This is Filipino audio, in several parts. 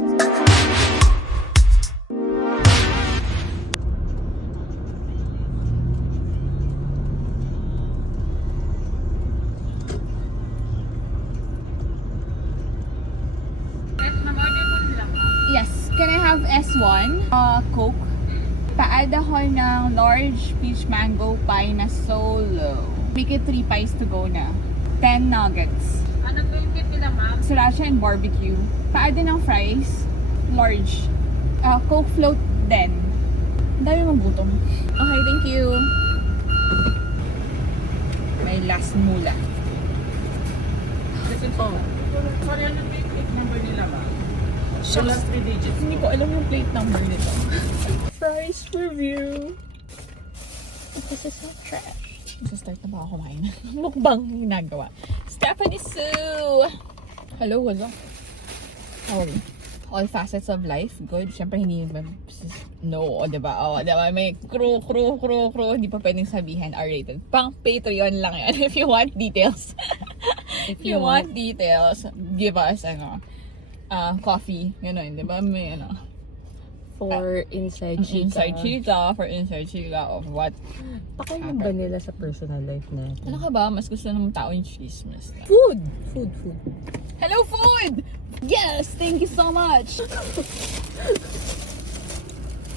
Yes, can I have S1? Coke. Pa-add ako ng large peach mango pie na solo. Make it 3 pies to go na. 10 nuggets. Anong bibit nila, ma'am? Sriracha and barbecue. Pa-add din ng fries. Large. Coke float din. Ang dami mong gutom. Okay, thank you. May last mula. Sorry, anong bibit number nila, ma'am? Shucks. Last 3 digits. Hindi ko alam yung plate number nito. Price review. This is so trash. Start na ba ako kumain? Mukbang ginagawa. Stephanie Sue! Hello, hello. How are we? All facets of life, good. Siyempre, hindi ba, no, diba? Oh, diba? May crew. Hindi pa pwedeng sabihin R-rated. Pang Patreon lang yan. If you want details. If you want details, give us, coffee. Ganun, diba? May, For inside chika. For inside chika of what. Pakialam ba nila sa personal life natin? Ano ka ba? Mas gusto ng tao yung chismis. Food! Hello, food! Yes! Thank you so much!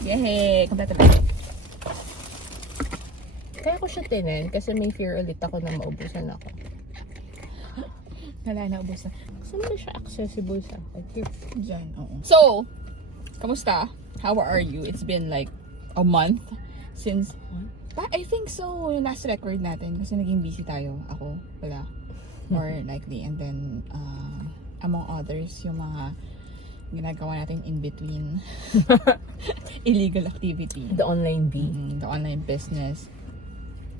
Yay! Kompleto ba? Kaya ko siya tinin kasi may fear ulit ako na maubusan ako. Wala na, ubos na. Kasi mo siya accessible sa akin. Here. Diyan, oo. So, kamusta? How are you? It's been like a month since... I think so, yung last record natin kasi naging busy tayo. Ako, wala. More likely. And then, among others, yung mga ginagawa natin in between illegal activity. The online B. The online business.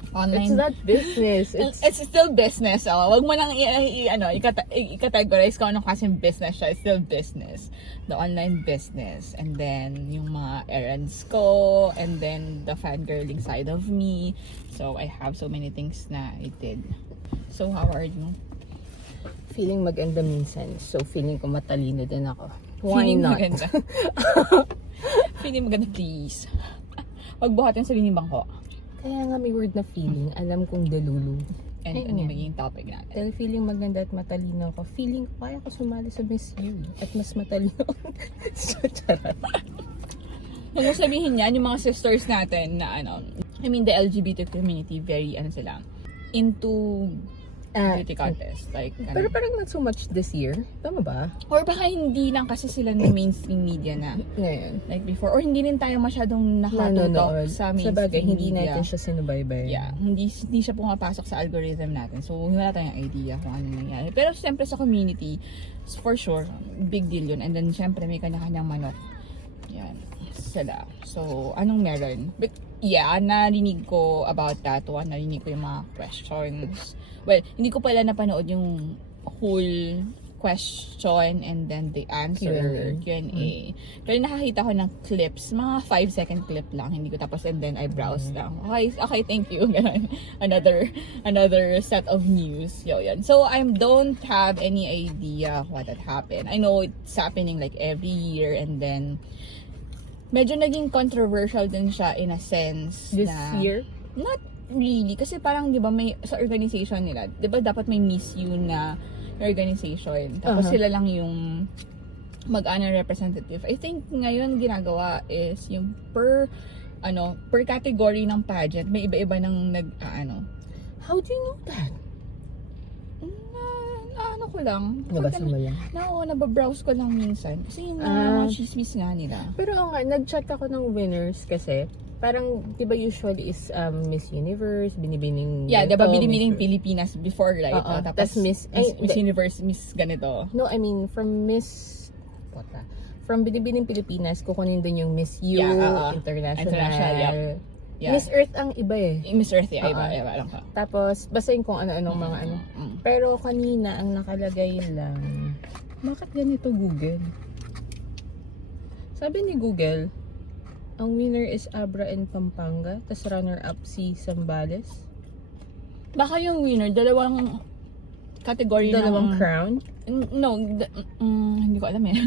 It's not business. It's still business. Wag mo lang i-categorize kung anong klaseng business siya. It's still business. The online business. And then, yung mga errands ko. And then, the fangirling side of me. So, I have so many things na I did. So, how are you? Feeling maganda minsan. So, feeling ko matalino din ako. Why Feeling not? maganda. Feeling maganda, please. Wag buhatin sa linibang ko. Kaya nga may word na feeling. Alam kong delulu. And ano yung magiging topic natin? Dahil feeling maganda at matalino ako, feeling ko kaya ko sumali sa Miss You at mas matalino. So, charot. Kung sabihin niyan, yung mga sisters natin na I mean the LGBT community, very sila, into beauty contest. Like, Pero parang not so much this year. Tama ba? or baka hindi lang kasi sila ng mainstream media na Ngayon. like before. Or hindi rin tayo masyadong nakatutok sa mainstream Sabagay, hindi media. natin siya sinubaybay. Yeah, hindi siya pumapasok sa algorithm natin. So, wala tayong idea kung ano nangyari. Pero siyempre sa community, for sure, big deal yun. And then, siyempre, may kanya-kanyang manok. Yan, sila. So, anong meron? But, yeah, narinig ko about that one. Narinig ko yung mga questions. Well, hindi ko pala napanood yung whole question and then the answer, Q&A. Pero nakakita ko ng clips, mga 5-second clip lang, hindi ko tapos, and then I browse lang. Okay, thank you. Ganun. Another set of news. Yun. So, I don't have any idea what had happened. I know it's happening like every year, and then medyo naging controversial din siya in a sense. This na, year? Not really. Kasi parang, di ba, may, sa organization nila, di ba, dapat may Miss You na organization. Tapos sila lang yung representative. I think ngayon ginagawa is yung per category ng pageant, may iba-iba ng How do you know that? Ko lang. Nabasa mo yan? Nababrowse ko lang minsan. Kasi yung mga chismis nga nila. Pero nag-check ako ng winners kasi parang, di ba usually is Miss Universe, binibining... Yeah, di ba binibining Pilipinas before, right? Tapos Miss Universe, Miss ganito. No, I mean, from binibining Pilipinas, kukunin dun yung Miss U, International. Yeah. Miss Earth ang iba eh. Miss Earth, iba lang ka. Tapos, basahin kung ano-anong mga ano. Pero kanina, ang nakalagay lang, bakit ganito Google? Sabi ni Google, ang winner is Abra and Pampanga, tas runner-up si Zambales. Baka yung winner, dalawang category Dalawang crown? No, hindi ko alam eh.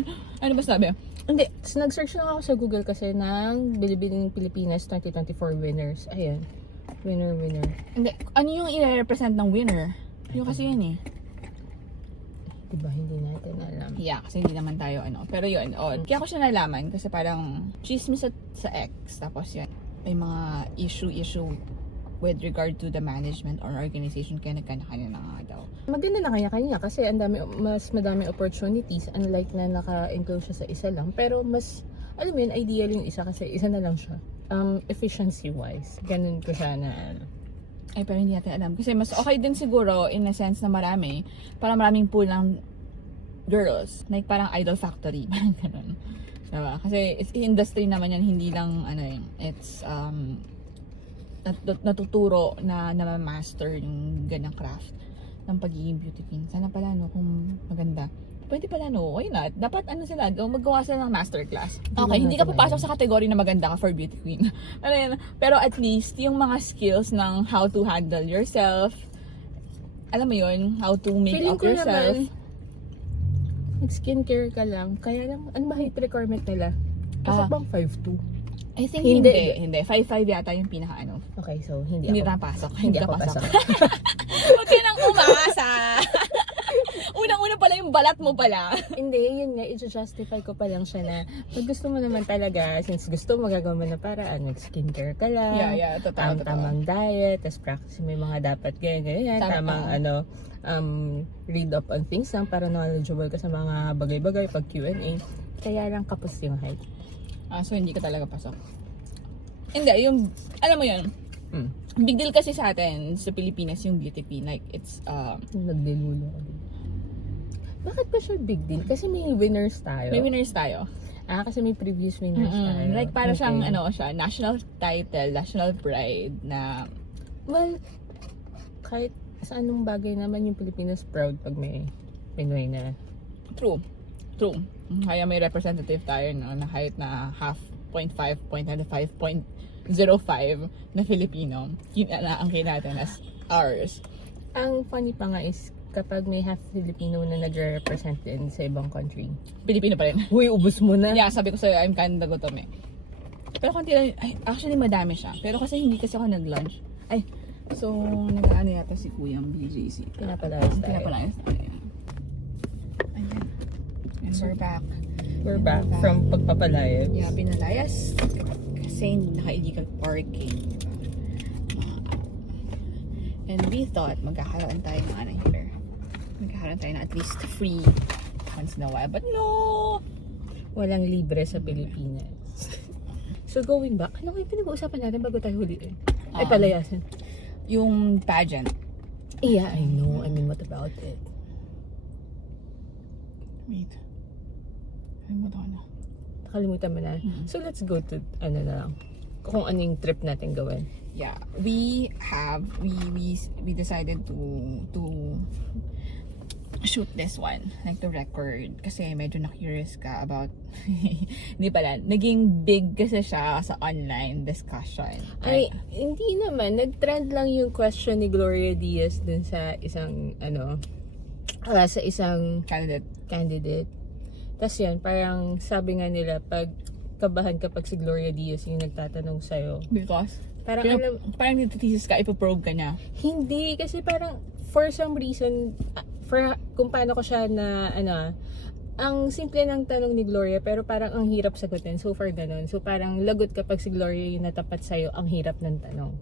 Ano ba sabi? Hindi, nag-search lang ako sa Google kasi ng Bilibining Pilipinas 2024 winners. Ayan. Winner. Hindi, ano yung i-represent ng winner? Yung kasi yun eh. Diba, hindi natin alam. Yeah, kasi hindi naman tayo ano. Pero yun, kaya ko siya nalaman kasi parang chismis sa X. Tapos yun, may mga issue with regard to the management or organization kaya nagkanya-kanya na nga daw. Maganda na kanya-kanya kasi mas madami opportunities unlike na naka-enclose siya sa isa lang. Pero mas, alam mo yun, ideal yung isa kasi isa na lang siya. Efficiency-wise, ganun ko siya na Ay, pero hindi natin alam. Kasi mas okay din siguro in a sense na maraming pool ng girls. Like parang Idol Factory. Parang ganun. Diba? Kasi it's industry naman yan, hindi lang it's natuturo na master yung ganyang craft ng pagiging beauty queen. Sana pala kung maganda. Pwede pala why not? Dapat magawa sila ng masterclass. Okay, hindi ka papasok sa kategory na maganda ka for beauty queen. Pero at least yung mga skills ng how to handle yourself, alam mo yun, how to make feeling up ko yourself. naman, skincare ka lang. Kaya lang, ano ba height requirement nila? Pasok bang 5'2"? I think Hindi. hindi. 5'5 yata yung pinaka Okay, so hindi Hindi ako. na pasok. Hindi ka ako pasok. pasok. Huwag ka nang umasa. Unang-una pala yung balat mo pala. Hindi, yun nga, i-justify ko pa lang siya na pag gusto mo naman talaga, since gusto mo gagawin mo na paraan, skincare ka lang, Yeah, totoo. tamang diet, tapos practice mo yung mga dapat ganyan, tamang read up on things lang para knowledgeable ka sa mga bagay-bagay pag Q&A. Kaya lang kapos yung height. So hindi ka talaga pasok. Hindi, yung, alam mo yun, big deal kasi sa atin, sa Pilipinas, yung beauty queen. Like, it's, Nagdelulo ko din. Bakit ba siya big deal? Kasi may winners tayo. may winners tayo. Kasi may previous winners tayo. Like, para Okay. siyang, siya, national title, national pride, na, Well, kahit sa anong bagay naman yung Pilipinas proud pag may Pinoy na. true. Kaya may representative tayo, na kahit na 5.5 na Filipino, inaangkin natin as ours. Ang funny pa nga is kapag may half Filipino na nagre-represent din sa ibang country. Pilipino pa rin. Uy, ubos mo na. Yeah, sabi ko sa'yo, I'm kinda gutom eh. Pero konti lang, actually madami siya. Pero kasi hindi kasi ako nag-lunch. So, nag-ano yata si Kuyang BJC. Pinapalayas tayo. Pinapalayas tayo. Ayan. And We're back from pagpapalayas. Yeah, pinalayas. Kasi naka-illegal parking. And we thought magkakaroon tayo ng here. Magkakaroon tayo na at least free once in a while. But no! Walang libre sa Pilipinas. So going back, ano yung pinag-uusapan natin bago tayo huliin? Ay, palayasin. Yung pageant. Yeah, I know. I mean, what about it? Wait. Ano ba na? Nakalimutan mo na. So let's go to, ano na lang, kung anong trip natin gawin. Yeah, we decided to shoot this one, like the record, kasi medyo na-curious ka about hindi pala, naging big kasi siya sa online discussion. Ay, hindi naman. Nag-trend lang yung question ni Gloria Diaz dun sa isang, sa isang candidate. Tapos yan, parang sabi nga nila, pag kabahan kapag si Gloria Diaz yung nagtatanong sa'yo. Because Parang parang nagtitesis ka, ipoprobe ka niya. hindi, kasi parang for some reason, kung paano ko siya na, ang simple ng tanong ni Gloria, pero parang ang hirap sagutin. So far, ganun. So parang lagot kapag si Gloria yung natapat sa'yo, ang hirap ng tanong.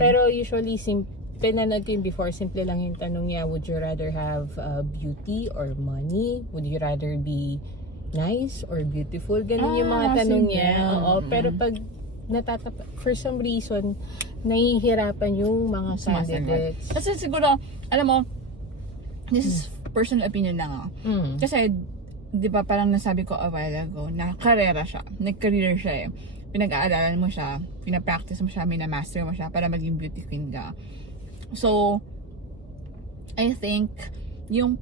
Pero usually, pinanood ko yung before, simple lang yung tanong niya, would you rather have beauty or money? Would you rather be nice or beautiful? Ganun yung mga tanong niya. Oo, pero pag for some reason, nahihirapan yung mga candidates. Kasi siguro, alam mo, this is personal opinion lang Kasi, di ba parang nasabi ko a while ago, na karera siya, nag-career siya pinag-aaralan mo siya, pinapractice mo siya, minamaster mo siya para maging beauty queen ka. So, I think, yung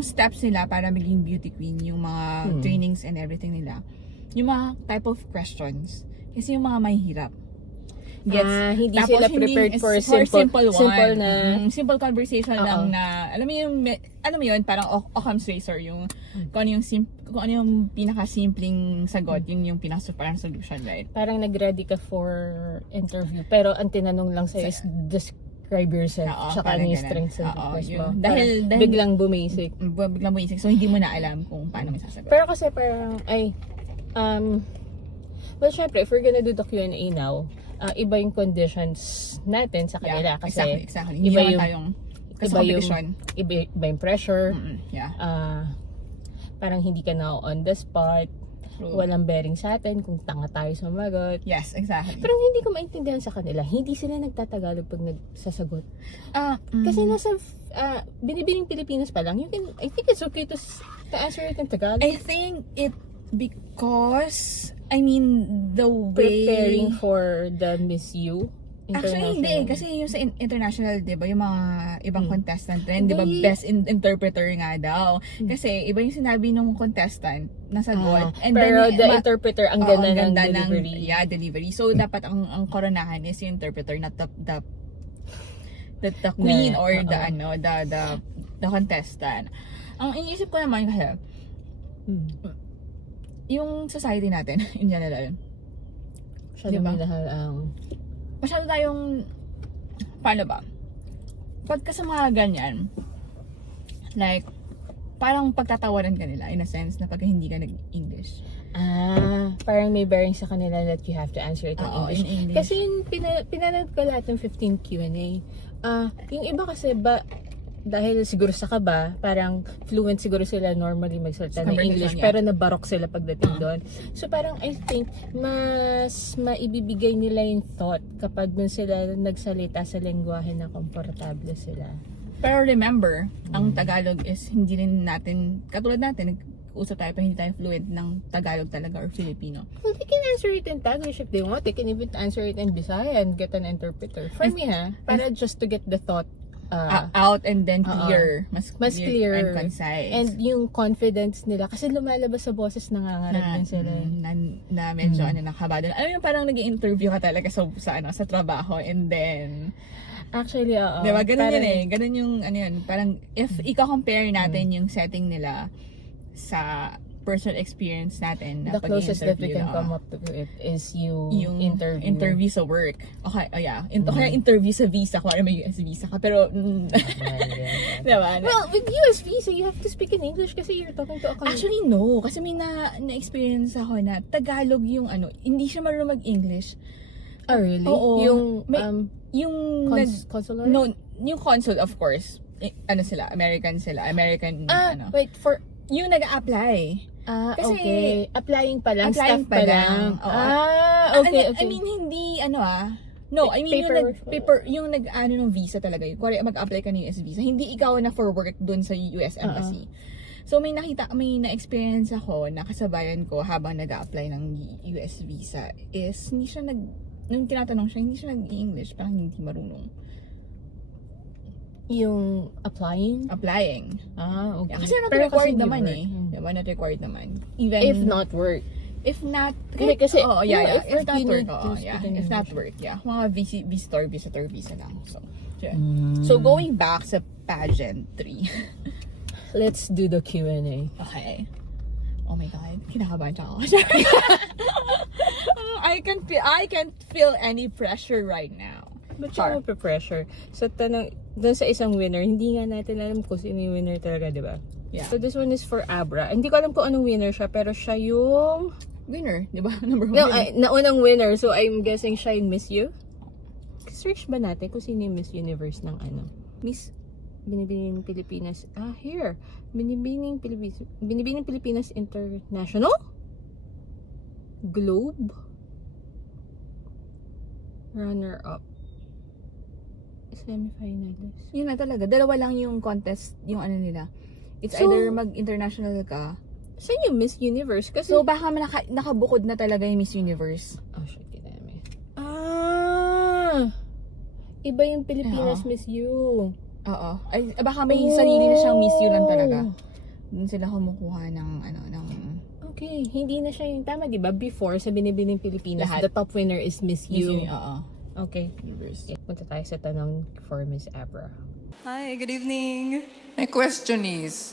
steps nila para maging beauty queen, yung mga trainings and everything nila, yung mga type of questions, kasi yung mga mahihirap. gets. Hindi Tapos sila prepared for simple one. na Simple conversation Oo. lang na, alam mo yun, parang Occam's razor, yung kung ano yung pinaka-simpleng sagot, yun yung parang solution, right? parang nag-ready ka for interview pero ang tinanong lang sa'yo is describe yourself Oo, tsaka parang ano yung ganun. strengths and Oo, weakness yun. mo. Dahil- Parang biglang bumisik. Biglang bumisik, so hindi mo na alam kung paano may sasagot. Pero kasi parang well syempre if we're gonna do the Q&A now, iba yung conditions natin sa kanila kasi exactly. Hindi iba naman yung- tayong kasi iba yung competition. iba yung pressure. Yeah. Parang hindi ka na on the spot. True. Walang bearing sa atin kung tanga tayo sumagot. Yes, exactly. Pero hindi ko maintindihan sa kanila. Hindi sila nagtatagalog pag nagsasagot. Kasi nasa binibining Pilipinas pa lang, I think it's okay to answer it in Tagalog. I think it because I mean the way Preparing for the Miss U actually hindi International. kasi yung sa international 'di ba yung mga ibang contestant rin 'di ba Hindi. best interpreter nga daw kasi iba yung sinabi nung contestant na sagot Pero the interpreter ang ganda ng delivery. delivery so dapat ang koronahan is yung interpreter not the queen or the contestant. Ang iniisip ko naman kasi yung society natin in general Siya Diba? naman lahal ang masyado tayong paano ba pagka sa mga ganyan like parang pagtatawanan ka nila in a sense na pag hindi ka nag-English parang may bearing sa kanila that you have to answer it in Oo, English. in English. Kasi yung pinanood ko lahat ng 15 Q&A, yung iba kasi dahil siguro sa kaba, parang fluent siguro sila normally magsalita ng Conversation, English, yeah. pero nabarok sila pagdating doon. So parang I think, mas maibibigay nila yung thought kapag dun sila nagsalita sa lengguwahe na komportable sila. pero remember ang Tagalog is hindi rin natin katulad natin nag-usap tayo pa hindi tayo fluent ng Tagalog talaga or Filipino. Well, they can answer it in Taglish if they want. They can even answer it in Bisaya and get an interpreter. For me para just to get the thought Out and then clear. Mas clear and concise. and yung confidence nila kasi lumalabas sa boses nangangarap din sila. na medyo nakabado. Alam mo yung parang nag-interview ka talaga sa trabaho and then Actually, oo. diba ganun Parang- yun ganun yung parang if i-compare natin yung setting nila sa personal experience natin na The closest that we pag-interview, can come up to it is yung interview. interview sa work. Okay, kaya interview sa visa, kung may US visa ka, pero, diba? Well, with US visa, you have to speak in English kasi you're talking to a Actually, no. Kasi may na-experience ako na Tagalog yung hindi siya marunong mag-English. really? Oo. Yung, Yung, consular? no, yung consul, of course. American sila. American, wait, yung nag-a-apply. Kasi, okay. Applying pa lang, applying staff pa lang. Oo. Okay. I mean, hindi, no, I mean, yung nag-ano ng visa talaga yun. Kung mag-apply ka ng US visa, hindi ikaw na for work dun sa US Embassy. So, may na-experience ako na kasabayan ko habang nag-apply ng US visa is, nung tinatanong siya, hindi siya nag-English, parang hindi marunong. Yung applying? Applying. Okay. Yeah, kasi not Pero required kasi naman hindi work. Diba, not required naman. Even, If not work. If not, Kasi, if not you work, need to speak in if not English. work, mga visitor visa lang. So, yeah. So, going back sa pageantry. Let's do the Q&A. Okay. Oh my God, kinakabahan siya ako. I can't feel any pressure right now. Ba't siya pressure? So, doon sa isang winner, hindi nga natin alam kung sino yung winner talaga, di ba? Yeah. So, this one is for Abra. Hindi ko alam kung anong winner siya, pero siya yung... Winner, di ba? Number 1. No, naunang winner. So, I'm guessing siya yung Miss U. Search ba natin kung sino yung Miss Universe ng Miss Binibining Pilipinas. Here. Binibining Pilipinas International? Globe? Runner-up. Semi-finalist. Yun na talaga. Dalawa lang yung contest, yung nila. It's So, either mag-international ka. Saan yung Miss Universe? Kasi... So, baka nakabukod na talaga yung Miss Universe. Oh, shit. Kinami. Iba yung Pilipinas Miss U. Oo. Ay, baka may sarili na siyang Miss U lang talaga. Doon sila kumukuha ng Okay, hindi na siya yung tama, di ba? Before, sa Binibining Pilipinas, Lahat. the top winner is Miss Miss U. U. Oo. Okay. viewers. Punta tayo sa tanong for Miss Abra. Hi, good evening. My question is,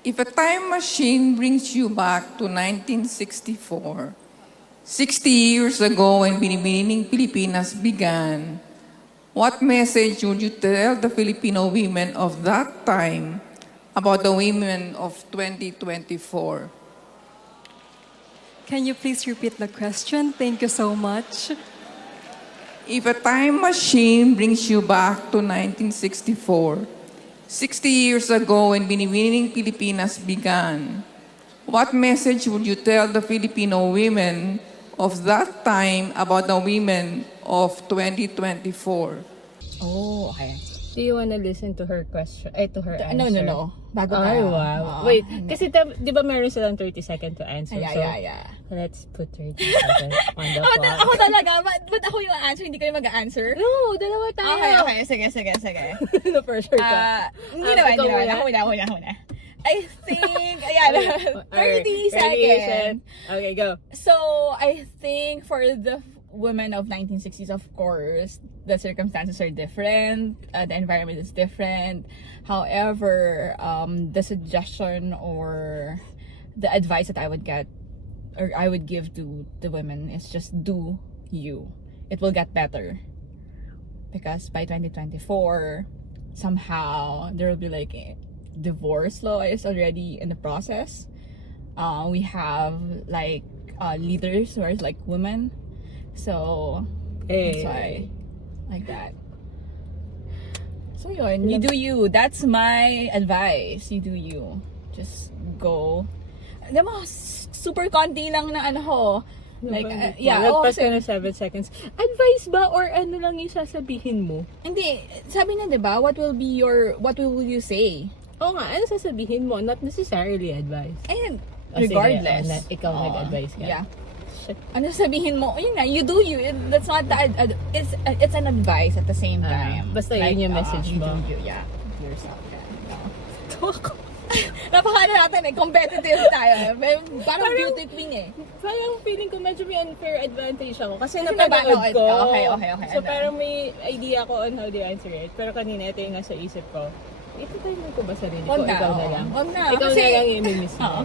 if a time machine brings you back to 1964, 60 years ago when Binibining Pilipinas began, what message would you tell the Filipino women of that time about the women of 2024? Can you please repeat the question? Thank you so much. If a time machine brings you back to 1964, 60 years ago when Binibining Pilipinas began, what message would you tell the Filipino women of that time about the women of 2024? Oh, okay. Do you wanna listen to her question? Ay, to her answer? No. Bago Ay, tayo. wow. Oo. Wait, kasi di ba meron silang 30 seconds to answer? Yeah, so, yeah. let's put 30 seconds on the clock. Ako talaga, ba't ako yung answer? Hindi kayo mag-answer? No, dalawa tayo. Okay. Sige. Na-pressure ka. Hindi ikaw naman. muna? Ako muna. I think, ayan, 30 Alright, seconds. Okay, go. So, I think for the women of 1960s, of course, the circumstances are different, the environment is different. However, the suggestion or the advice that I would get or I would give to the women is just do you. It will get better. Because by 2024, somehow there will be like a divorce law is already in the process. We have like leaders who are like women. So, that's why, like that. So yun, you do you. That's my advice. You do you. Just go. Alam mo, super konti lang na ano ko. Like, Lagpas ka na 7 seconds. Advice ba or ano lang yung sasabihin mo? Hindi, sabi na 'di ba, what will you say? Oo nga, ano sasabihin mo? Not necessarily advice. And Sige, regardless. ikaw nag-advise ka. Yeah. Shit. Ano sabihin mo? Yun nga, you do you. That's not the it's an advice at the same time. Basta yun yung message you mo. do you, yeah. To yourself. Napakano natin competitive tayo. Parang beauty queen eh. Parang feeling ko medyo may unfair advantage ako. Kasi Kasi napanood ko. Okay. So parang may idea ko on how to answer it. Pero kanina ito yung nasa isip ko. Ito timer ko ba sarili ko? Wag na, Ikaw na oo. lang. Wag na, Ikaw kasi- na lang yung miss mo. Oo.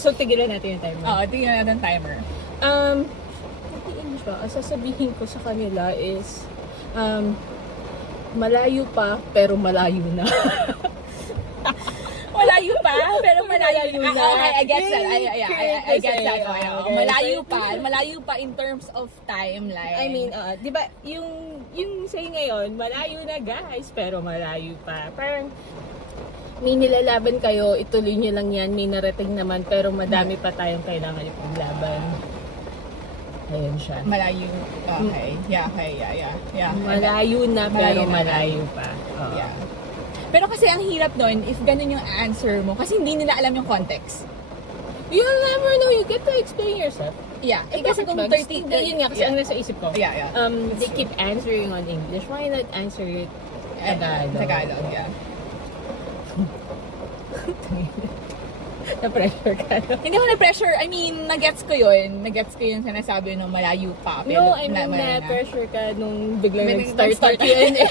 So tigilan natin yung timer. Tingnan natin timer. Hindi English ba? Ang sasabihin ko sa kanila is, malayo pa, pero malayo na. Malayo pa, pero malayo na. na. Okay, I get that. I get that. Okay. Malayo pa in terms of timeline. I mean, di ba, yung say ngayon, malayo na guys, pero malayo pa. Parang, may nilalaban kayo, ituloy nyo lang yan, may narating naman, pero madami pa tayong kailangan ipaglaban. Ayun siya. Malayo. Okay. Yeah. Malayo na, pero Malayo na. malayo pa. Oo. Yeah. Pero kasi ang hirap nun, if ganun yung answer mo, kasi hindi nila alam yung context. You'll never know, you get to explain yourself. Yeah. Eh, kasi bakit kung ba? 30... Yun nga, kasi ang nasa isip ko. Yeah. They keep answering on English. Why not answer it Tagalog, yeah. Na-pressure ka. Hindi ko na-pressure. I mean, nagets ko yun. Sinasabi nung malayo pa. No, I mean, malayo na. na-pressure ka nung biglang May nag-start nag-start yun eh.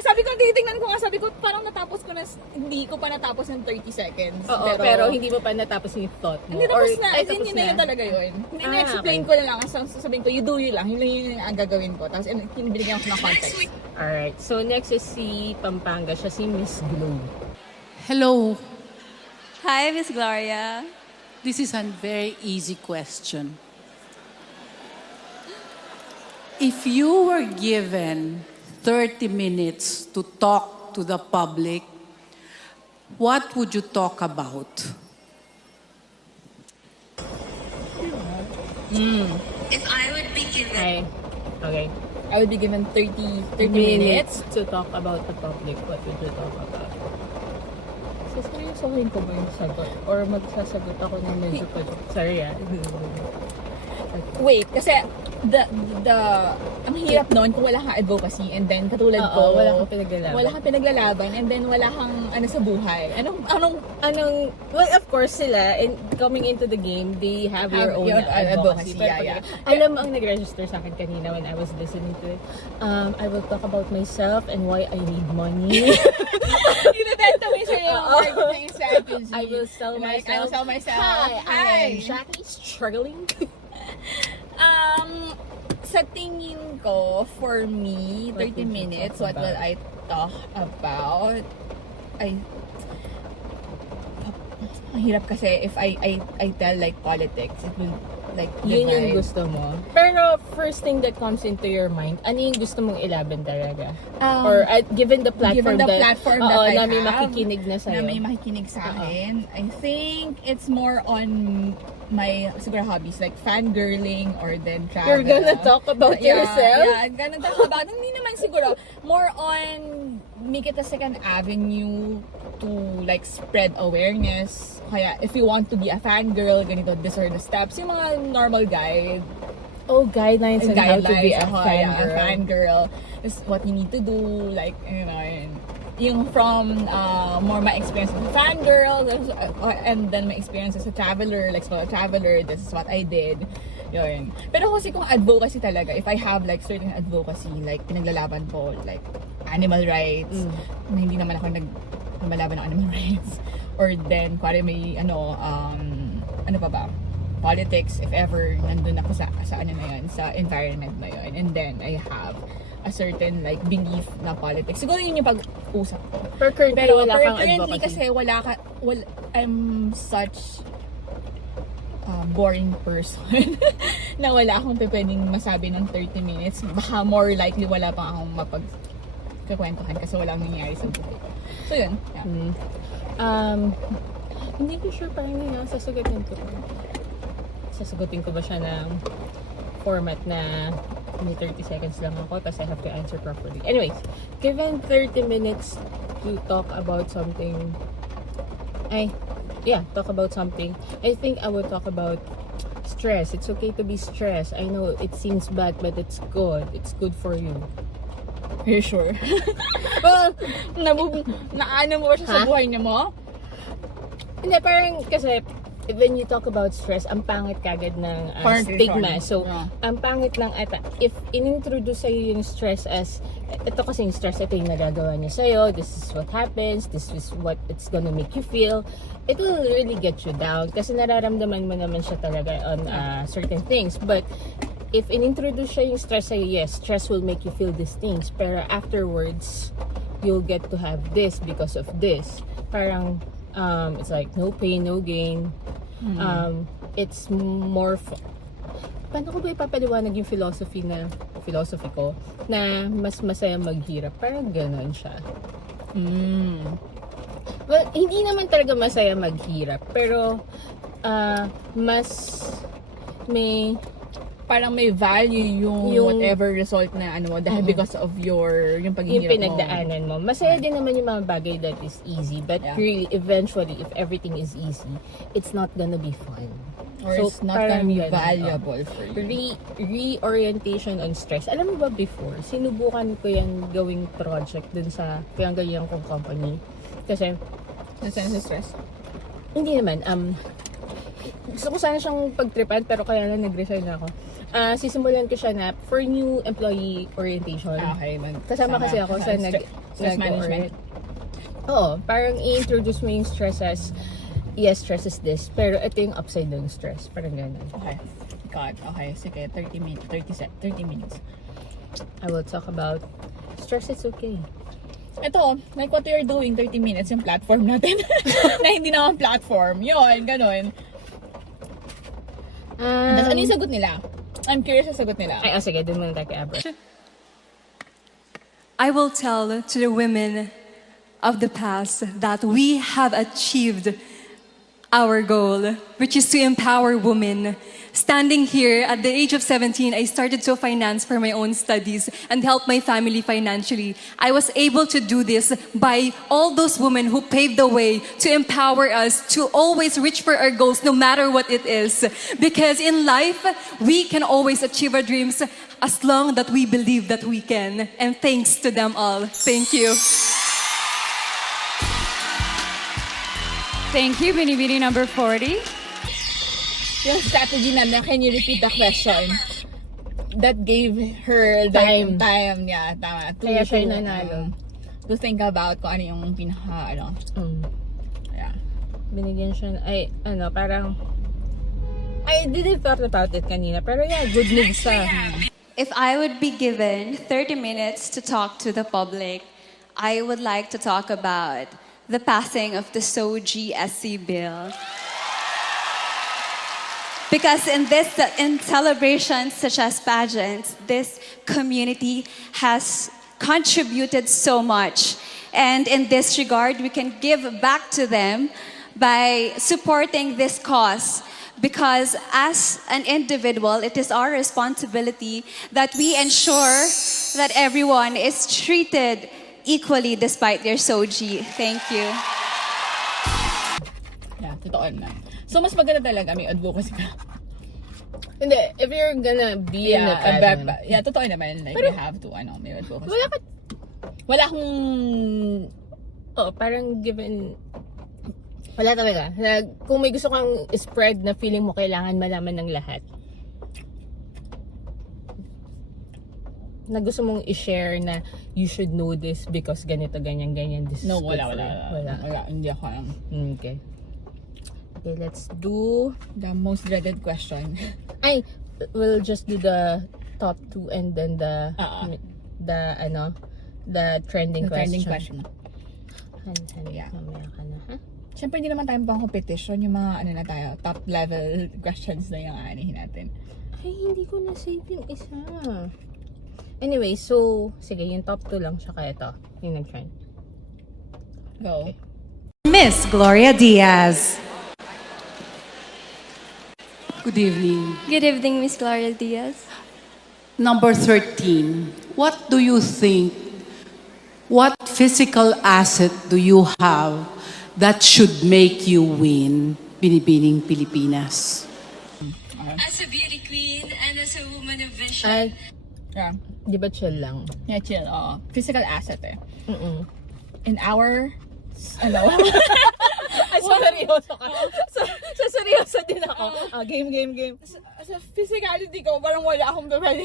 Sabi ko, titingnan ko nga, sabi ko, parang natapos ko na, hindi ko pa natapos ng 30 seconds. Oo, pero hindi mo pa natapos yung thought mo. Hindi tapos na, Ay, as in, tapos yun na yun talaga yun. Hindi, Ah, na-explain okay. ko na lang, sasabihin ko, you do you lang, yun lang yun ang gagawin ko. Tapos, binigyan ko ng context. Alright, so next is si Pampanga. Siya si Miss Glow. Hello. Hi, Miss Gloria. This is a very easy question. If you were given 30 minutes to talk to the public, what would you talk about? If I would be given Okay. I would be given 30 minutes. to talk about the public. What would you talk about? Saseryosohin ko ba yung sagot? Or magsasagot ako ng medyo pa? Sorry Wait, kasi ang hirap nun kung wala kang advocacy and then katulad Oo, ko, wala kang pinaglalaban. Wala kang pinaglalaban and then wala kang ano sa buhay. Well, of course sila, and coming into the game, they have your own advocacy. Pero yeah. alam mo ang nag-register sa akin kanina when I was listening to it, I will talk about myself and why I need money. Ibebenta mo yung sa'yo marketing strategy. I will sell Like, myself. I will sell myself. Hi, I am Jackie struggling. Sa tingin ko, for me, What 30 would you minutes, talk what will I talk about? Ang hirap kasi if I tell like politics, it will like Yun yung divide. gusto mo. Pero first thing that comes into your mind, ano yung gusto mong ilaban talaga? Or given the platform that I na may have, makikinig na sa'yo. na may makikinig sa akin, I think it's more on my siguro hobbies like fangirling or then travel. You're gonna talk about yourself? Yeah, I'm gonna talk about, hindi naman siguro, more on make it a second avenue to like spread awareness. Kaya if you want to be a fangirl, ganito, these are the steps. Yung mga normal guide, Oh, guidelines on how to be a a fangirl. fangirl. Is what you need to do, like, you know, yung from more my experience as a fangirl, and then my experience as a traveler, like solo traveler, this is what I did. Yun. Pero kasi kung advocacy talaga, if I have like certain advocacy, like pinaglalaban ko, like animal rights, na hindi naman ako naglalaban ng animal rights, or then, kuwari may, ano pa ba? Politics, if ever nandun ako sa ano na yun, sa environment na yun, and then I have a certain like belief na politics. Siguro yun yung pag-usap ko. Pero currently, wala kang currently advocacy. kasi I'm such a boring person na wala akong pwedeng masabi ng 30 minutes. Baka more likely wala pa akong mapagkakwentuhan kasi walang nangyayari sa buhay. So yun. Yeah. Hindi ko sure parang sasagutin ko. Sasagutin ko ba siya ng format na may 30 seconds lang ako tapos I have to answer properly. Anyways, given 30 minutes to talk about something, talk about something, I think I would talk about stress. It's okay to be stressed. I know it seems bad, but it's good. It's good for you. Are you sure? Well, naano mo ba siya sa buhay niya mo? Hindi, parang kasi when you talk about stress, ang pangit kagad ng stigma. So, ang pangit lang if inintroduce sa'yo yung stress as, ito kasi yung stress, ito yung nagagawa niya sa'yo, this is what happens, this is what it's gonna make you feel, it will really get you down kasi nararamdaman mo naman siya talaga on certain things. But, if inintroduce siya yung stress sa'yo, yes, stress will make you feel these things, pero afterwards, you'll get to have this because of this. Parang, it's like no pain, no gain. It's more paano ko ba ipapaliwanag yung philosophy ko na mas masaya maghirap? Parang gano'n siya. Well, hindi naman talaga masaya maghirap, pero mas may parang may value yung whatever result na ano mo dahil because of yung paghihirap mo. Yung pinagdaanan mo. Masaya din naman yung mga bagay that is easy, but really, eventually, if everything is easy, it's not gonna be fun. Or So, it's not parang gonna be ganun, valuable for you. Reorientation on stress. Alam mo ba before, sinubukan ko yan gawing project dun sa pinanggalingan kong company. Kasi, Nasaan sa stress? hindi naman, gusto ko sana siyang pagtripan, pero kaya lang nag-resign ako. Sisimulan ko siya na for new employee orientation. Okay. Kasama kasi ako sa stress management. Oo, parang i-introduce mo yung stress as, yes, stress is this, pero ito yung upside ng stress. Parang gano'n. Okay. God. Okay. Sige. 30 minutes. I will talk about stress is okay. Ito, like what you're doing, 30 minutes yung platform natin. Na hindi naman platform. Yun, ganun. Ano yung sagot nila? I'm curious sa sagot nila. Sige, dun muna tayo kay Abra. I will tell to the women of the past that we have achieved our goal, which is to empower women. Standing here at the age of 17, I started to finance for my own studies and help my family financially. I was able to do this by all those women who paved the way to empower us to always reach for our goals no matter what it is. Because in life, we can always achieve our dreams as long that we believe that we can. And thanks to them all. Thank you. Thank you, Binibini number 40. Yung strategy na, can you repeat the question? That gave her the time, yeah, tama. Kaya siya nanalo. To think about kung ano yung pinaka, yeah. Binigyan siya, parang, I didn't thought about it kanina, pero yeah, good move sa. If I would be given 30 minutes to talk to the public, I would like to talk about the passing of the SOGI SC bill. Because in celebrations such as pageants, this community has contributed so much. And in this regard, we can give back to them by supporting this cause. Because as an individual, it is our responsibility that we ensure that everyone is treated equally despite their SOGI. Thank you. Yeah, totoo na. So, mas maganda talaga may advocacy ka. Hindi, if you're gonna be in a pageant. Yeah, totoo naman. Like, you have to, may advocacy. Wala akong... Parang given... Wala talaga. Kung may gusto kang spread na feeling mo kailangan malaman ng lahat. Na gusto mong i-share na you should know this because ganito, ganyan. This No, is good wala. for you. Wala, hindi ako alam. Okay. Okay, let's do... The most dreaded question. We'll just do the top 2 and then the trending The trending question. question. Yeah. Mamaya ka na, ha? Siyempre, hindi naman tayo pang competition. Yung mga, top level questions na yung aanihin natin. Ay, hindi ko na-save yung isa. Anyway, so, sige, yung top 2 lang siya kaya ito. Yung nag-trend. Go. Okay. Miss Gloria Diaz. Good evening. Good evening, Miss Gloria Diaz. Number 13. What do you think? What physical asset do you have that should make you win Binibining Pilipinas? As a beauty queen and as a woman of vision. Yeah. Di ba chill lang? Yeah, chill. Physical asset eh. Mm-mm. In our... Ay, so seryoso ka. So seryoso din ako. Game. Sa physicality ko, parang wala akong pwede.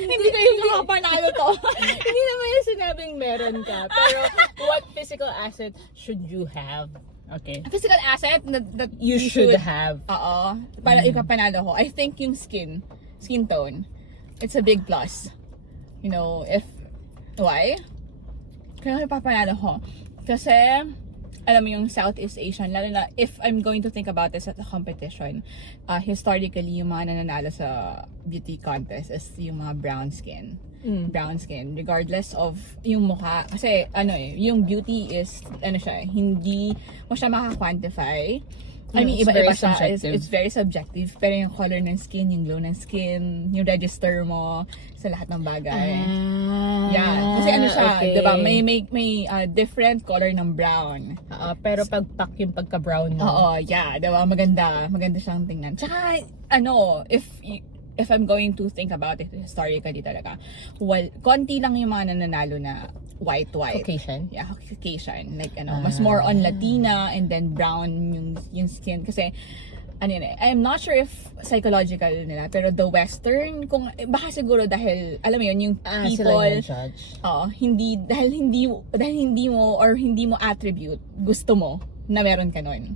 Hindi ko yung nakapanalo to. Hindi naman yung sinabing meron ka. Pero, what physical asset should you have? Okay. Physical asset that You should have. Oo. Para ikapanalo ko. I think yung skin tone. It's a big plus. You know, why? Kaya ipapanalo ko. Kasi, alam mo yung Southeast Asian, lalo na if I'm going to think about this as a competition, historically, yung mga nananalo sa beauty contest is yung mga brown skin. Brown skin, regardless of yung mukha. Kasi, yung beauty is, hindi mo siya maka-quantify. I mean, iba-iba siya. It's very subjective. Pero yung color ng skin, yung glow ng skin, yung register mo sa lahat ng bagay. Yeah. Kasi siya, okay. diba? May different color ng brown. Pero pag-pack yung pagka-brown mo. Oo, yeah. Diba? Maganda. Maganda siyang tingnan. Tsaka, if I'm going to think about it historically talaga, konti lang yung mga nananalo na white. Caucasian? Yeah, Caucasian. Like, mas more on Latina and then brown yung skin. Kasi, I'm not sure if psychological nila, pero the Western, baka siguro dahil, alam mo yun, yung people, dahil hindi mo attribute, gusto mo na meron ka nun.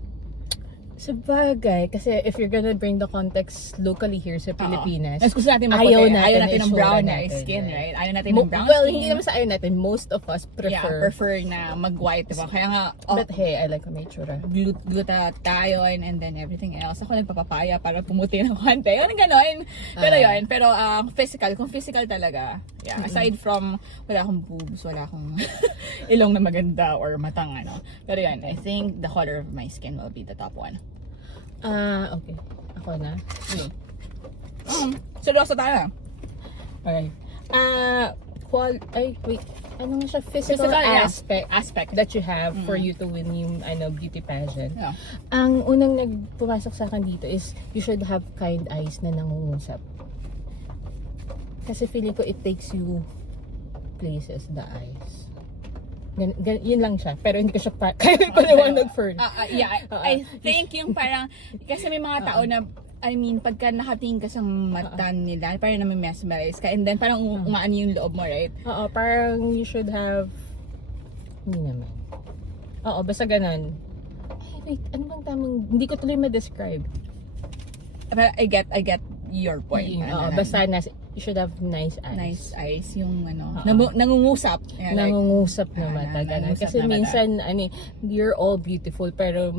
Sa bagay, kasi if you're gonna bring the context locally here sa Pilipinas, Mas gusto natin maputi. ayaw Ayaw natin ng itsura brown na natin, skin, right? right? Ayaw natin ng brown well, skin. hindi naman sa ayaw natin. Most of us prefer na mag-white, diba? Kaya nga, But hey, I like my itsura. glutathione and then everything else. Ako nagpapapaya para pumuti ng konti. Yun, gano'n. Pero yun, pero physical, kung physical talaga, yeah, aside from, wala akong boobs, wala akong ilong na maganda or matang ano. Pero yun, I think the color of my skin will be the top one. Okay. Ako na. Seryoso tayo. Alright. Wait. Ano nga siya? Physical yeah. aspect that you have for you to win yung beauty pageant. Yeah. Ang unang nagpumasok sa akin dito is you should have kind eyes na nangungusap. Kasi feeling ko it takes you places, the eyes. Yun lang siya. Pero hindi ko siya kaya paliwanag further. Yeah, I think yung parang, kasi may mga tao na, I mean, pagka nakatingin ka sa mata nila, parang na-mesmerize ka, and then parang umaano yung loob mo, right? Oo, parang you should have, hindi naman. Oo, basta ganun. Ay, wait, ano bang tamang, hindi ko tuloy ma-describe. Pero I get your point. Oo, basta you should have nice eyes. Nice eyes, yung ano, nangungusap. Yeah, Nangungusap na mata, ganun. nangungusap Kasi na mata. minsan, you're all beautiful, pero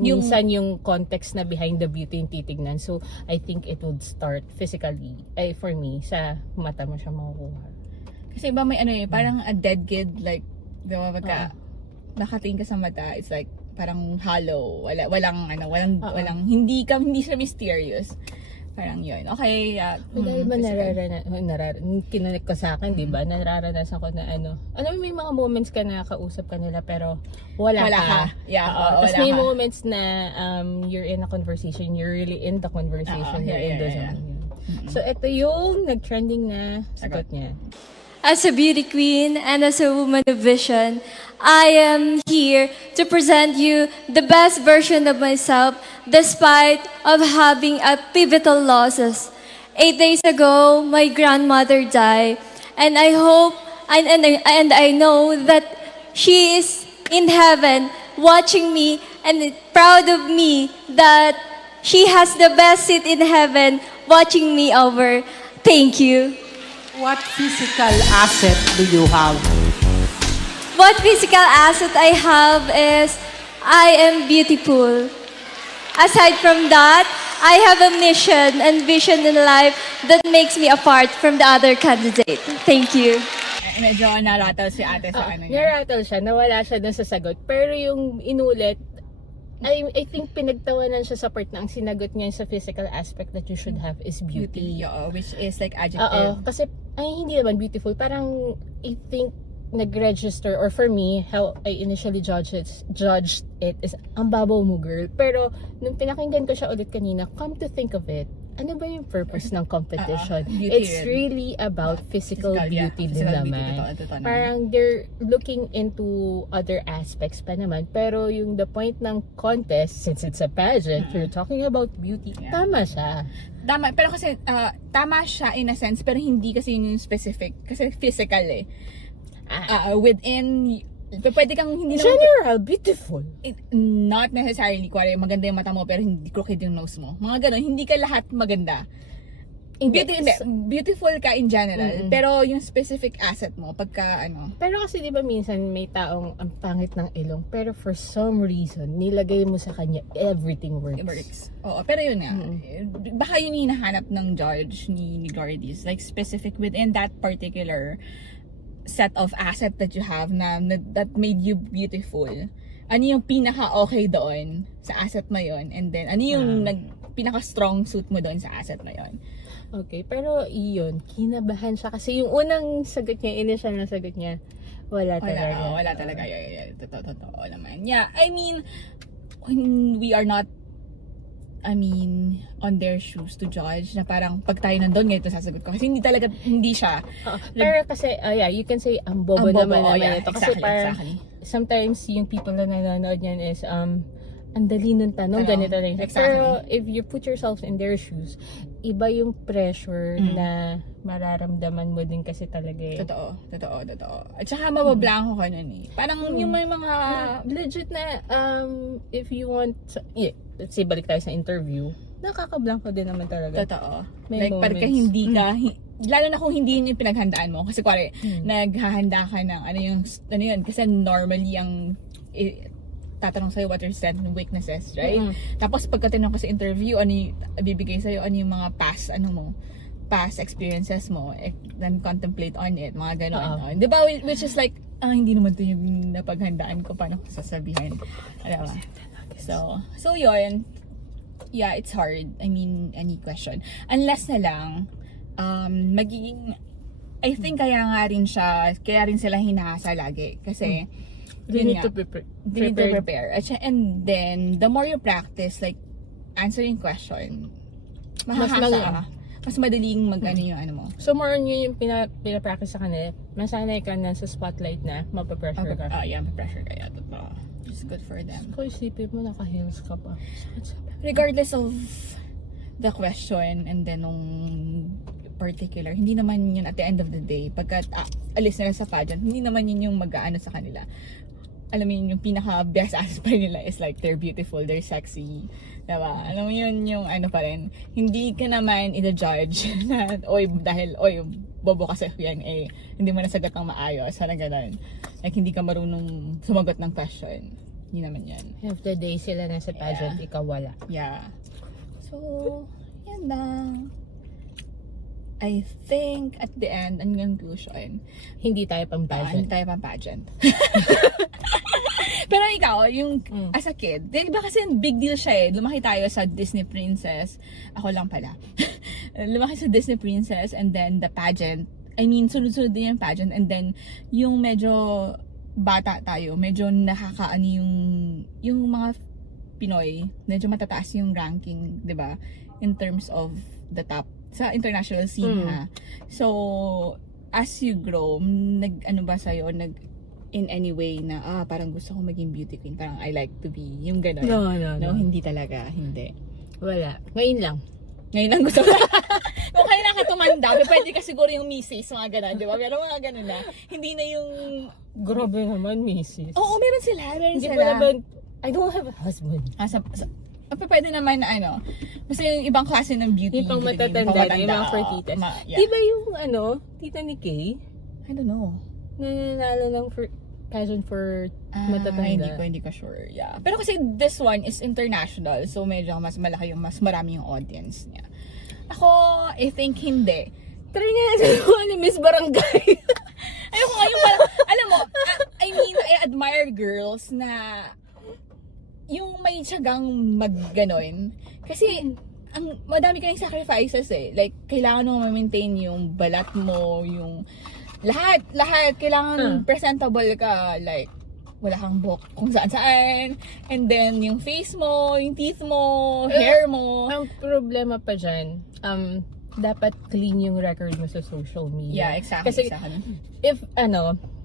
minsan yung context na behind the beauty yung titignan. So, I think it would start physically, for me, sa mata mo siya makukuha. Kasi iba may ano parang a dead kid, like, di ba, pagka nakatingin ka sa mata, it's like, parang hollow, walang hindi siya mysterious. Parang yun. Okay, Dahil ba kinunik ko sa akin, di ba? Nararanasan ko na may mga moments ka na kausap ka nila pero wala ka. Yeah, Tapos wala may ka. moments na you're in a conversation, you're really in the conversation, you're in the zone. So, ito yung nag-trending na sagot niya. As a beauty queen and as a woman of vision, I am here to present you the best version of myself despite of having a pivotal losses. 8 days ago, my grandmother died, and I hope and I know that she is in heaven watching me and proud of me that she has the best seat in heaven watching me over. Thank you. What physical asset do you have? What physical asset I have is I am beautiful. Aside from that, I have a mission and vision in life that makes me apart from the other candidate. Thank you. Medyo narattle si ate sa ano niya. Narattle siya, nawala siya dun sa sagot. Pero yung inulit, I think pinagtawanan siya sa part na ang sinagot niya sa physical aspect that you should have is beauty. Which is like adjective. Kasi hindi naman beautiful. Parang I think nag-register, or for me, how I initially judged it is, ang babaw mo, girl. Pero nung pinakinggan ko siya ulit kanina, come to think of it, ano ba yung purpose ng competition? Beauty It's rin. really about physical beauty din Physical beauty, naman. totoo naman. Parang they're looking into other aspects pa naman. Pero yung the point ng contest, since it's a pageant, you're talking about beauty, tama siya. Tama, pero kasi tama siya in a sense, pero hindi kasi yun yung specific. Kasi physical eh. Within, pwede kang hindi naman, General, beautiful. not necessarily, kuwari maganda yung mata mo pero hindi crooked yung nose mo. Mga ganon, hindi ka lahat maganda. Beautiful ka in general, pero yung specific asset mo, pagka Pero kasi di ba minsan may taong ang pangit ng ilong, pero for some reason, nilagay mo sa kanya, everything works. it works. Oo, pero yun nga, baka yun yung hinahanap ng judge ni Gloria Diaz, like specific within that particular set of asset that you have that made you beautiful. Ano yung pinaka-okay doon sa asset na yun, and then ano yung pinaka-strong suit mo doon sa asset na yun. Okay, pero iyon, kinabahan siya kasi yung unang sagot niya, initial na sagot niya, wala talaga. Wala talaga. Yeah. Totoo naman. Yeah, I mean, we are not, on their shoes to judge na parang pag tayo nandun, ganito sasagot ko. Kasi hindi siya. Pero kasi, you can say, ang bobo naman ito. Kasi parang, exactly. sometimes yung people na nanonood yan is, ang dali ng tanong, ganito lang. Exactly. Pero if you put yourself in their shoes, iba yung pressure na mararamdaman mo din kasi talaga eh. Totoo. At saka mabablanko ka nun eh. Parang yung may mga... Legit na, if you want, let's say balik tayo sa interview, nakakablanko din naman talaga. Totoo. May Like, parang moments. hindi ka... Lalo na kung hindi yun yung pinaghandaan mo. Kasi kuwari, naghahanda ka ng ano yun. Kasi normally ang... tatanong sa'yo what are your strengths and weaknesses, right? Tapos pagka tinanong ko sa interview, ano yung bibigay sa'yo, ano yung mga past experiences mo, then contemplate on it, mga gano'n. Di ba? Which is like, hindi naman to yung napaghandaan ko, paano ko sasabihin. Alam ba? So yun, yeah, it's hard. I mean, any question. Unless na lang, magiging, I think kaya rin sila hinahasa lagi. Kasi, They yun need nga, to be they need to prepare. And then, the more you practice, like, answering question, mahahasa ka. Mas madaling mag-ano yung ano mo. So more on yun yung pinapractice sa kanila. Masanay ka na sa spotlight na mapapressure ka. Yeah, pressure kaya. Totoo. It's good for them. Kung isipin mo, naka-heels ka pa. Regardless of the question and then nung particular, hindi naman yun at the end of the day, pagka alis nila sa pageant, hindi naman yun yung mag-aano sa kanila. Alam mo yun, yung pinaka-best aspect nila is like, they're beautiful, they're sexy. Diba? Alam mo yun, yung ano pa rin. Hindi ka naman ina-judge na, bobo kasi yan, hindi mo nasagot ng maayos. Parang gano'n. Like, hindi ka marunong sumagot ng question. Hindi naman yan. Half the day sila nasa pageant, ikaw wala. Yeah. So, yan lang. I think at the end, ang conclusion, Hindi tayo pang hindi pageant. tayo pang pageant. Pero ikaw, yung as a kid, di ba kasi big deal siya eh. Lumaki tayo sa Disney Princess. Ako lang pala. Lumaki sa Disney Princess and then the pageant. I mean, sunod-sunod din yung pageant. And then, yung medyo bata tayo, medyo nakakaano yung mga Pinoy, medyo matataas yung ranking, di ba? In terms of the top sa international scene ha. So, as you grow, nag-ano ba sa'yo, in any way na, parang gusto ko maging beauty queen, parang I like to be, yung gano'n. No. Hindi talaga, hindi. Wala. Ngayon lang. Ngayon lang gusto ko. Kung kailan ka tumanda, pwede ka siguro yung misis, mga gano'n, di ba? Pero mga gano'n na, hindi na yung... Grabe naman, misis. Oo, meron sila. Hindi pa naman, I don't have a husband. Pwede naman na basta yung ibang klase ng beauty. Yung pang matatanda na, yung mga fertitas. Yeah. Di ba yung tita ni Kay? I don't know. Nananalo ng pageant for matatanda. Hindi ko sure. Yeah. Pero kasi this one is international. So medyo mas malaki mas marami yung audience niya. Ako, I think hindi. Try nga natin ni Miss Barangay. Ayoko ngayon parang, alam mo, I mean, I admire girls na yung may tiyagang magganoin. Kasi, madami ka ng sacrifices eh. Like, kailangan mo ma-maintain yung balat mo, yung lahat. Kailangan presentable ka. Like, wala kang buhok kung saan. And then, yung face mo, yung teeth mo, hair mo. Ang problema pa dyan, dapat clean yung record mo sa social media. Yeah, exactly. Kasi, if,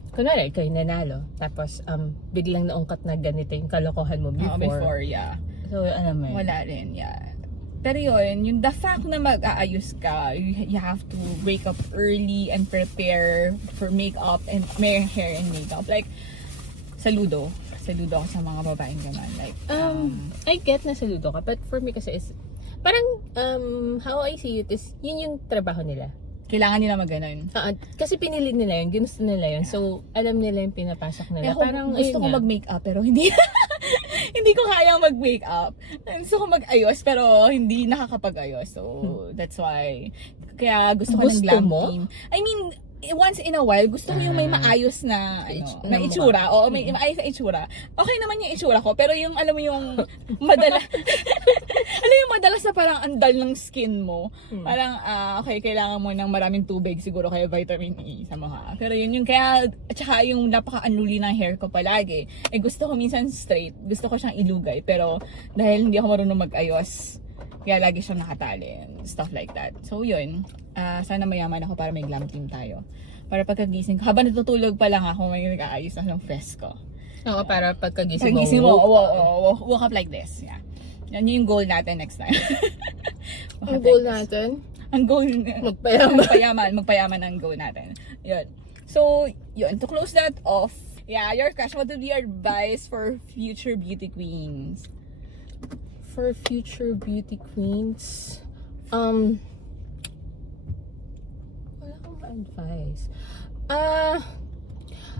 kunwari, kayo nanalo, tapos, biglang naungkat na ganito yung kalokohan mo before. Yeah. So, mo yun. Wala rin, yeah. Pero yun, yung the fact na mag-aayos ka, you have to wake up early and prepare for makeup and hair and makeup. Like, saludo ako sa mga babaeng gaman. Like, I get na saludo ka, but for me kasi is, parang, how I see it is, yun yung trabaho nila. kailangan nila mag-ganon. Kasi pinili nila yun, ginusto nila yun. So, alam nila yung pinapasok nila. Ako, Parang, gusto ko mag-makeup pero hindi hindi ko kaya mag-makeup. Gusto ko mag-ayos pero hindi nakakapag-ayos. So, that's why. Kaya gusto ko ng glam team. I mean, once in a while, gusto ko yung may maayos na, na itsura. Oo, may maayos na itsura. Okay naman yung itsura ko, pero yung, alam mo yung, alam yung madalas na parang andal ng skin mo. Parang, okay, kailangan mo ng maraming tubig, siguro kaya vitamin E sa mga. Pero yun yung kaya, at saka yung napaka-unruly ng hair ko palagi. Gusto ko minsan straight, gusto ko siyang ilugay, pero dahil hindi ako marunong mag-ayos, kaya lagi siyang nakatali, stuff like that. So yun, sana mayaman ako para may glam team tayo. Para pagkagising ko, habang natutulog pa lang ako, may nag-aayos na ng fest ko. Oo, para pagkagising mo, walk up like this. Yeah. Yan yung goal natin next time. Ang goal natin, Ang goal, magpayaman. magpayaman ang goal natin. Yun. So, yun. To close that off, yeah, your question, what would be your advice for future beauty queens? For future beauty queens, wala akong advice.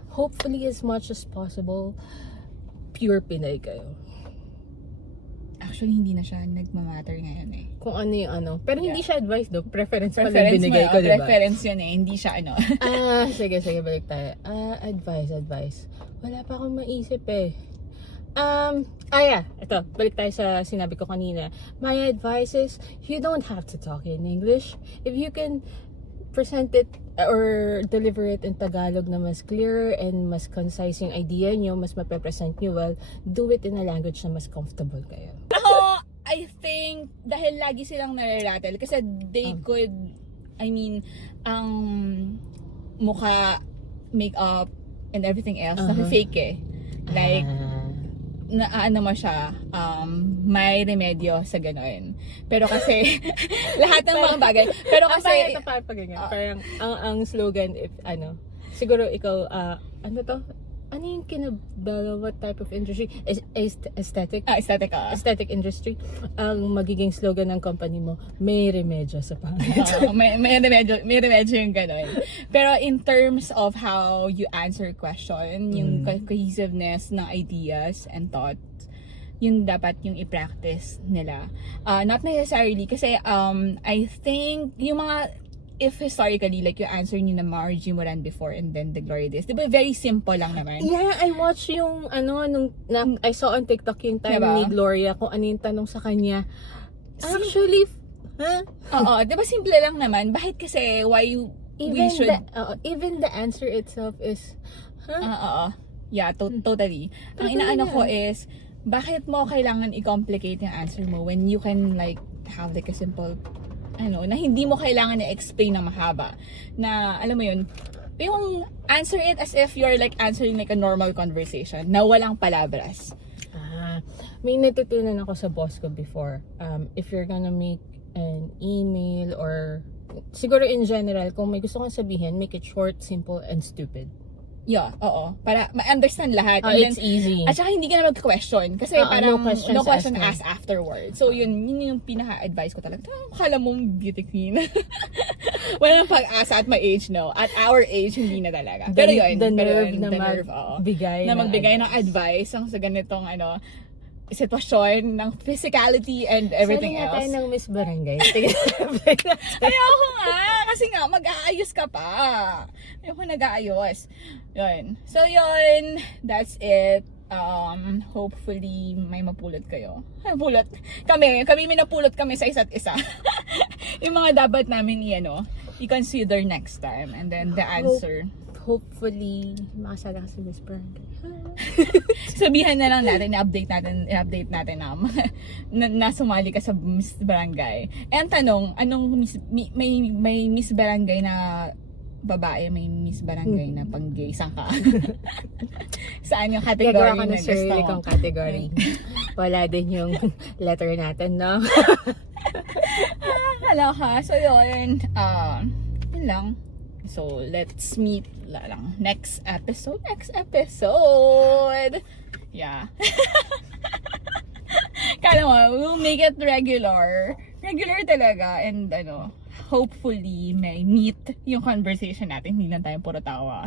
Hopefully as much as possible, pure Pinay kayo. Actually, hindi na siya nagmamatter ngayon eh. Kung ano yung ano. Pero hindi siya advice do. Preference pa lang Preference binigay mo, ko, diba? preference yun eh. Hindi siya ano. Sige, balik tayo. Advice. Wala pa akong maisip eh. Yeah. Ito, balik tayo sa sinabi ko kanina. My advice is, you don't have to talk in English. If you can present it or deliver it in Tagalog na mas clear and mas concise yung idea nyo, mas mape-present nyo well, do it in a language na mas comfortable kayo. Ako, I think, dahil lagi silang nare-rattle, kasi they could, I mean, ang mukha, makeup, and everything else, fake eh. Like, ano mo siya, may remedyo sa gano'n. Pero kasi, lahat ng mga bagay, pero kasi, parang ang slogan, if siguro ikaw, ano to? Ano yung kinabala, what type of industry? Aesthetic? aesthetic Aesthetic industry. Ang magiging slogan ng company mo, may remedyo sa pangit. may remedyo yung gano'n. Pero in terms of how you answer question, yung cohesiveness ng ideas and thoughts, yun dapat yung i-practice nila. Not necessarily, kasi I think yung mga, if historically, like yung answer niyo na Margie Moran before and then the Gloria Diaz, di ba very simple lang naman? Yeah, I watched yung I saw on TikTok yung time Diba? ni Gloria kung ano yung tanong sa kanya. Actually, Oo, di ba simple lang naman? Bakit kasi why we should... even the answer itself is, Yeah, totally. Ang inaano ko is, bakit mo kailangan i-complicate yung answer mo when you can like have like a simple na hindi mo kailangan i-explain na mahaba. Na, alam mo yun, yung answer it as if you're like answering like a normal conversation na walang palabras. May natutunan ako sa boss ko before. If you're gonna make an email or siguro in general, kung may gusto kang sabihin, make it short, simple, and stupid. Yeah, oo. Para ma-understand lahat. It's easy. At saka hindi ka na mag-question. Kasi parang no question asked asked afterwards. So yun yung pinaka-advice ko talaga. Kala mo beauty queen. Walang pag-asa at my age, no? At our age, hindi na talaga. Pero yun. The pero nerve yun, na magbigay na magbigay ng advice ang sa ganitong sitwasyon ng physicality and everything Sali nga tayo else. ng Miss Barangay. Ayoko nga. Kasi nga, mag-aayos ka pa. Ayoko nag-aayos. Yun. So, yun. That's it. Hopefully, may mapulot kayo. Pulot. Kami may napulot kami sa isa't isa. Yung mga dapat namin i-consider next time. And then, the answer. Hopefully, makasala ka sa Miss Barangay. Sabihan na lang natin, i-update natin na sumali ka sa Miss Barangay. Eh, ang tanong, may Miss Barangay na babae, may Miss Barangay na pang-gay, saan ka? Saan yung category Gagawa ka na ng sarili kong category. Wala din yung letter natin, no? Hala ka. So, yun. Yun lang. So, let's meet next episode. Yeah. Kala mo, we'll make it regular. Regular talaga. And hopefully, may meat yung conversation natin. Hindi lang tayo puro tawa.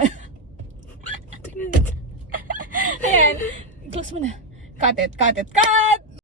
Ayan. Close mo na. Cut it.